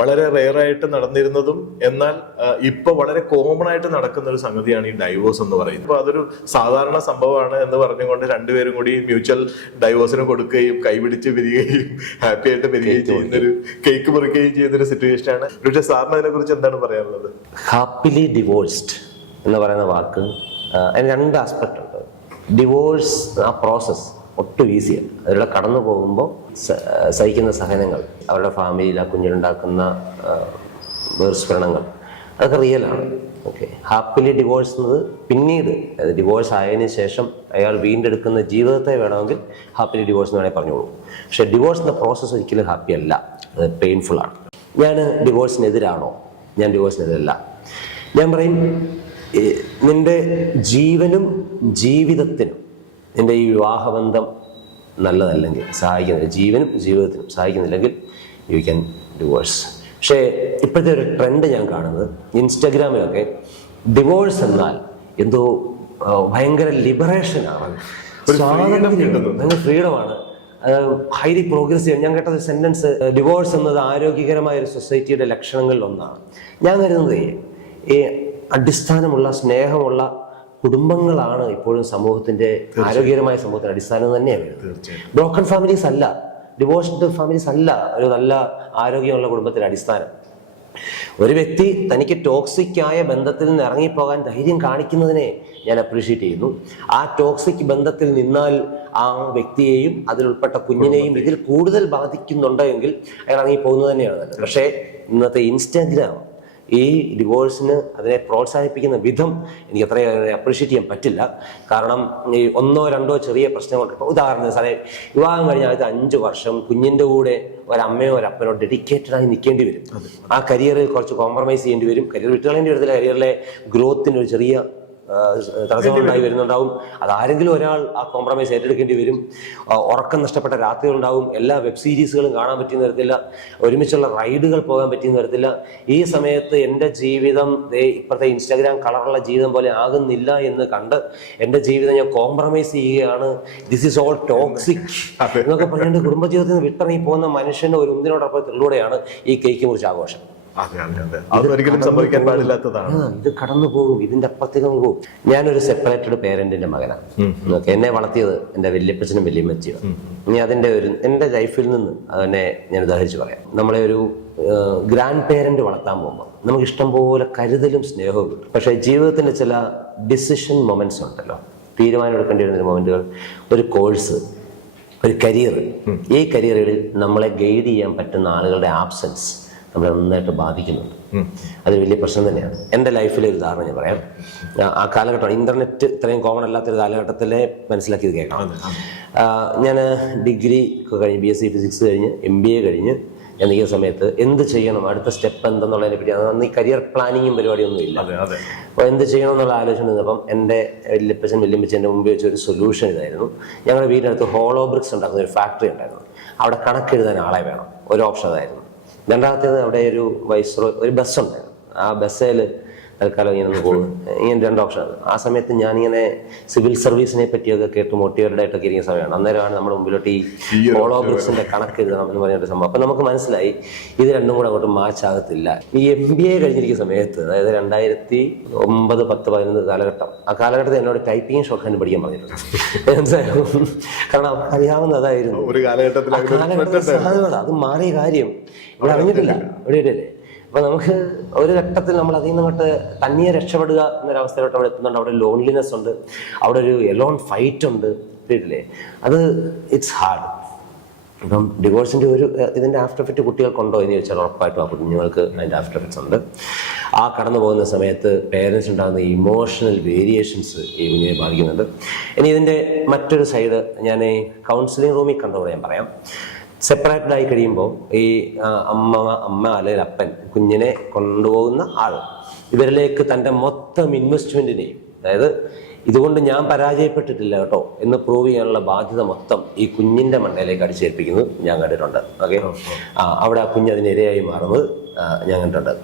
വളരെ റെയറായിട്ട് നടന്നിരുന്നതും എന്നാൽ ഇപ്പൊ വളരെ കോമൺ ആയിട്ട് നടക്കുന്ന ഒരു സംഗതിയാണ് ഈ ഡൈവോഴ്സ് എന്ന് പറയുന്നത്. അപ്പൊ അതൊരു സാധാരണ സംഭവമാണ് എന്ന് പറഞ്ഞുകൊണ്ട് രണ്ടുപേരും കൂടി മ്യൂച്വൽ ഡൈവോഴ്സിന് കൊടുക്കുകയും കൈപിടിച്ച് പിരിയുകയും ഹാപ്പി ആയിട്ട് പിരിയുകയും ചെയ്യുന്നൊരു കേക്ക് മുറിക്കുകയും ചെയ്യുന്നൊരു സിറ്റുവേഷനാണ്. പക്ഷേ സാറിന് അതിനെ കുറിച്ച് എന്താണ് പറയാനുള്ളത്? ഹാപ്പിലി ഡിവോഴ്സ്ഡ് എന്ന് പറയുന്ന വാക്ക് അതിന് രണ്ട് ആസ്പെക്ട് ഉണ്ട്. ഡിവോഴ്സ് ആ പ്രോസസ്സ് ഒട്ടും ഈസിയാണ്. അതിലൂടെ കടന്നു പോകുമ്പോൾ സഹിക്കുന്ന സഹനങ്ങൾ, അവരുടെ ഫാമിലിയിൽ ആ കുഞ്ഞിലുണ്ടാക്കുന്ന വേർസ്ഫുരണങ്ങൾ, അതൊക്കെ റിയലാണ്. ഓക്കെ, ഹാപ്പിലി ഡിവോഴ്സ് എന്നത് പിന്നീട് ഡിവോഴ്സ് ആയതിനു ശേഷം അയാൾ വീണ്ടെടുക്കുന്ന ജീവിതത്തെ വേണമെങ്കിൽ ഹാപ്പിലി ഡിവോഴ്സ് എന്ന് വേണമെങ്കിൽ പറഞ്ഞോളൂ. പക്ഷേ ഡിവോഴ്സ് എന്ന പ്രോസസ്സ് ഒരിക്കലും ഹാപ്പി അല്ല, അത് പെയിൻഫുള്ളാണ്. ഞാൻ ഡിവോഴ്സിനെതിരാണോ? ഞാൻ ഡിവോഴ്സിനെതിരല്ല. ഞാൻ പറയും, നിന്റെ ജീവനും ജീവിതത്തിനും നിന്റെ ഈ വിവാഹബന്ധം നല്ലതല്ലെങ്കിൽ, സഹായിക്കുന്നില്ല, ജീവനും ജീവിതത്തിനും സഹായിക്കുന്നില്ലെങ്കിൽ യു ക്യാൻ ഡിവോഴ്സ്. പക്ഷേ ഇപ്പോഴത്തെ ഒരു ട്രെൻഡ് ഞാൻ കാണുന്നത് ഇൻസ്റ്റഗ്രാമിലൊക്കെ ഡിവോഴ്സ് എന്നാൽ എന്തോ ഭയങ്കര ലിബറേഷനാണ്, ഭയങ്കര ഫ്രീഡമാണ്, ഹൈലി പ്രോഗ്രസീവ്. ഞാൻ കേട്ട ഒരു സെന്റൻസ്, ഡിവോഴ്സ് എന്നത് ആരോഗ്യകരമായ ഒരു സൊസൈറ്റിയുടെ ലക്ഷണങ്ങളിൽ ഒന്നാണ്. ഞാൻ കരുതുന്നത് ഈ അടിസ്ഥാനമുള്ള സ്നേഹമുള്ള കുടുംബങ്ങളാണ് ഇപ്പോഴും സമൂഹത്തിന്റെ ആരോഗ്യകരമായ സമൂഹത്തിന്റെ അടിസ്ഥാനം തന്നെയാണ്. ബ്രോക്കൺ ഫാമിലീസ് അല്ല, ഡിവോഴ്സ്ഡ് ഫാമിലീസ് അല്ല ഒരു നല്ല ആരോഗ്യമുള്ള കുടുംബത്തിന്റെ അടിസ്ഥാനം. ഒരു വ്യക്തി തനിക്ക് ടോക്സിക് ആയ ബന്ധത്തിൽ നിന്ന് ഇറങ്ങിപ്പോകാൻ ധൈര്യം കാണിക്കുന്നതിനെ ഞാൻ അപ്രീഷിയേറ്റ് ചെയ്യുന്നു. ആ ടോക്സിക് ബന്ധത്തിൽ നിന്നാൽ ആ വ്യക്തിയെയും അതിലുൾപ്പെട്ട കുഞ്ഞിനെയും ഇതിൽ കൂടുതൽ ബാധിക്കുന്നുണ്ടോ എങ്കിൽ അയാൾ ഇറങ്ങിപ്പോകുന്നത് തന്നെയാണ് നല്ലത്. പക്ഷേ ഇന്നത്തെ ഇൻസ്റ്റഗ്രാം ഈ ഡിവോഴ്സിന് അതിനെ പ്രോത്സാഹിപ്പിക്കുന്ന വിധം എനിക്ക് അത്രയും അപ്രീഷിയേറ്റ് ചെയ്യാൻ പറ്റില്ല. കാരണം ഈ ഒന്നോ രണ്ടോ ചെറിയ പ്രശ്നങ്ങൾ, ഉദാഹരണത്തിന് സാറേ, വിവാഹം കഴിഞ്ഞ ആദ്യത്തെ 5 വർഷം കുഞ്ഞിൻ്റെ കൂടെ ഒരമ്മയോ ഒരപ്പനോ ഡെഡിക്കേറ്റഡായി നിൽക്കേണ്ടി വരും. ആ കരിയറിൽ കുറച്ച് കോംപ്രമൈസ് ചെയ്യേണ്ടി വരും. കരിയർ വിട്ടുകളേണ്ടി വരത്തില്ല, കരിയറിലെ ഗ്രോത്തിന് ഒരു ചെറിയ തടസ്സങ്ങളുണ്ടായി വരുന്നുണ്ടാവും. അതാരെങ്കിലും ഒരാൾ ആ കോംപ്രമൈസ് ഏറ്റെടുക്കേണ്ടി വരും. ഉറക്കം നഷ്ടപ്പെട്ട രാത്രികളുണ്ടാവും. എല്ലാ വെബ് സീരീസുകളും കാണാൻ പറ്റിയെന്ന് വരത്തില്ല, ഒരുമിച്ചുള്ള റൈഡുകൾ പോകാൻ പറ്റിയെന്ന് വരത്തില്ല. ഈ സമയത്ത് എൻ്റെ ജീവിതം ഇപ്പോഴത്തെ ഇൻസ്റ്റാഗ്രാം കളറുള്ള ജീവിതം പോലെ ആകുന്നില്ല എന്ന് കണ്ട് എൻ്റെ ജീവിതം ഞാൻ കോംപ്രമൈസ് ചെയ്യുകയാണ്, ദിസ് ഈസ് ഓൾ ടോക്സിക് എന്നൊക്കെ പറഞ്ഞുകൊണ്ട് കുടുംബജീവിതത്തിൽ നിന്ന് വിട്ടിറങ്ങി പോകുന്ന മനുഷ്യൻ്റെ ഒരു ഒന്നിനോടൊപ്പത്തിലൂടെയാണ് ഈ കേക്ക് മുറിച്ച് ആഘോഷം. സംഭവിക്കാൻ പാടില്ലാത്തതാണ്. ഇത് കടന്നു പോകും, ഇതിന്റെ അപ്പുറത്തേക്ക് പോകും. ഞാനൊരു സെപ്പറേറ്റഡ് പേരന്റിന്റെ മകനാണ്. എന്നെ വളർത്തിയത് എൻ്റെ വല്യപ്പച്ചനും വല്യമ്മച്ചിയും. ഇനി അതിന്റെ എൻ്റെ ലൈഫിൽ നിന്ന് അതിനെ ഞാൻ ഉദാഹരിച്ച് പറയാം. നമ്മളെ ഒരു ഗ്രാൻഡ് പേരന്റ് വളർത്താൻ പോകുമ്പോൾ നമുക്ക് ഇഷ്ടംപോലെ കരുതലും സ്നേഹവും കിട്ടും. പക്ഷേ ജീവിതത്തിന്റെ ചില ഡിസിഷൻ മൊമെന്റ്സ് ഉണ്ടല്ലോ, തീരുമാനം എടുക്കേണ്ടി വരുന്ന മൊമെന്റുകൾ, ഒരു കോഴ്സ്, ഒരു കരിയർ. ഈ കരിയറിൽ നമ്മളെ ഗൈഡ് ചെയ്യാൻ പറ്റുന്ന ആളുകളുടെ ആബ്സെൻസ് നമ്മളെ നന്നായിട്ട് ബാധിക്കുന്നുണ്ട്. അതൊരു വലിയ പ്രശ്നം തന്നെയാണ്. എൻ്റെ ലൈഫിലെ ഒരു ഉദാഹരണം ഞാൻ പറയാം. ആ കാലഘട്ടം ഇന്റർനെറ്റ് ഇത്രയും കോമൺ അല്ലാത്തൊരു കാലഘട്ടത്തിലെ മനസ്സിലാക്കിയത് കേൾക്കാം. ഞാൻ ഡിഗ്രി കഴിഞ്ഞ് BSc ഫിസിക്സ് കഴിഞ്ഞ് MBA കഴിഞ്ഞ് ഞാൻ നിൽക്കുന്ന സമയത്ത് എന്ത് ചെയ്യണം, അടുത്ത സ്റ്റെപ്പ് എന്തെന്നുള്ളതിനെ പറ്റി അന്ന് ഈ കരിയർ പ്ലാനിങ്ങും പരിപാടിയൊന്നും ഇല്ല. അപ്പോൾ എന്ത് ചെയ്യണം എന്നുള്ള ആലോചന നിന്നപ്പം എൻ്റെ വല്യപ്പച്ചൻ വല്യമ്മച്ചൻ എൻ്റെ മുമ്പിൽ വെച്ച ഒരു സൊല്യൂഷൻ ഇതായിരുന്നു. ഞങ്ങളുടെ വീടിനടുത്ത് ഹോളോ ബ്രിക്സ് ഉണ്ടാക്കുന്ന ഒരു ഫാക്ടറി ഉണ്ടായിരുന്നു. അവിടെ കണക്കെഴുതാൻ ആളെ വേണം, ഒരു ഓപ്ഷൻ അതായിരുന്നു. രണ്ടാമത്തേത് അവിടെ ഒരു ബസ്സുണ്ടായിരുന്നു. ആ ബസ്സിൽ തൽക്കാലം ഇങ്ങനെ ഒന്ന് പോകും. ഇങ്ങനെ 2 ഓപ്ഷനാണ്. ആ സമയത്ത് ഞാനിങ്ങനെ സിവിൽ സർവീസിനെ പറ്റിയൊക്കെ കേട്ട് മോട്ടിവേറ്റഡ് ആയിട്ടൊക്കെ ഇരിക്കുന്ന സമയമാണ്. അന്നേരമാണ് നമ്മുടെ മുമ്പിലോട്ട് ഈ ഹോളോ ബ്രിക്സിന്റെ കണക്ക് എഴുതണം എന്ന് പറഞ്ഞൊരു സംഭവം. അപ്പം നമുക്ക് മനസ്സിലായി ഇത് രണ്ടും കൂടെ അങ്ങോട്ട് മാച്ച് ആകത്തില്ല. ഈ MBA കഴിഞ്ഞിരിക്കുന്ന സമയത്ത്, അതായത് 2009, 10, 11 കാലഘട്ടം, ആ കാലഘട്ടത്തിൽ എന്നോട് ടൈപ്പിംഗ് ഷോർട്ട് ഹാൻഡ് പഠിക്കാൻ പറഞ്ഞിട്ടുണ്ട്. കാരണം അറിയാവുന്ന അതായിരുന്നു ഒരു കാലഘട്ടത്തിൽ. അത് മാറിയ കാര്യം ഇവിടെ അറിഞ്ഞിട്ടില്ല, ഇവിടെ. അപ്പൊ നമുക്ക് ഒരു ഘട്ടത്തിൽ നമ്മൾ അതിൽ നിന്നിട്ട് തനിയെ രക്ഷപ്പെടുക എന്നൊരവസ്ഥയിലോട്ട് അവിടെ എത്തുന്നുണ്ട്. അവിടെ ലോൺലിനെസ് ഉണ്ട്, അവിടെ ഒരു എലോൺ ഫൈറ്റ് ഉണ്ട്, കേട്ടില്ലേ? അത് ഇറ്റ്സ് ഹാർഡ്. അപ്പം ഡിവോഴ്സിന്റെ ഇതിന്റെ ആഫ്റ്റർ എഫക്റ്റ് കുട്ടികൾക്കുണ്ടോ എന്ന് ചോദിച്ചാൽ ഉറപ്പായിട്ടും ആ കുഞ്ഞുങ്ങൾക്ക് അതിന്റെ ആഫ്റ്റർ എഫക്ട്സ് ഉണ്ട്. ആ കടന്നു പോകുന്ന സമയത്ത് പേരൻസ് ഉണ്ടാകുന്ന ഇമോഷണൽ വേരിയേഷൻസ് ഈ കുഞ്ഞിനെ ബാധിക്കുന്നുണ്ട്. ഇനി ഇതിന്റെ മറ്റൊരു സൈഡ് ഞാൻ കൗൺസിലിംഗ് റൂമിൽ കണ്ടോടെ ഞാൻ പറയാം. സെപ്പറേറ്റഡ് ആയി കഴിയുമ്പോൾ ഈ അമ്മ അല്ലെങ്കിൽ അപ്പൻ കുഞ്ഞിനെ കൊണ്ടുപോകുന്ന ആൾ ഇവരിലേക്ക് തൻ്റെ മൊത്തം ഇൻവെസ്റ്റ്മെന്റിനെയും, അതായത് ഇതുകൊണ്ട് ഞാൻ പരാജയപ്പെട്ടിട്ടില്ല കേട്ടോ എന്ന് പ്രൂവ് ചെയ്യാനുള്ള ബാധ്യത മൊത്തം ഈ കുഞ്ഞിന്റെ മണ്ടയിലേക്ക് അടിച്ചേൽപ്പിക്കുന്നത് ഞാൻ കണ്ടിട്ടുണ്ട്. ഓക്കെ, അവിടെ ആ കുഞ്ഞ് അതിനിരയായി മാറുന്നത് ഞാൻ കണ്ടിട്ടുണ്ട്.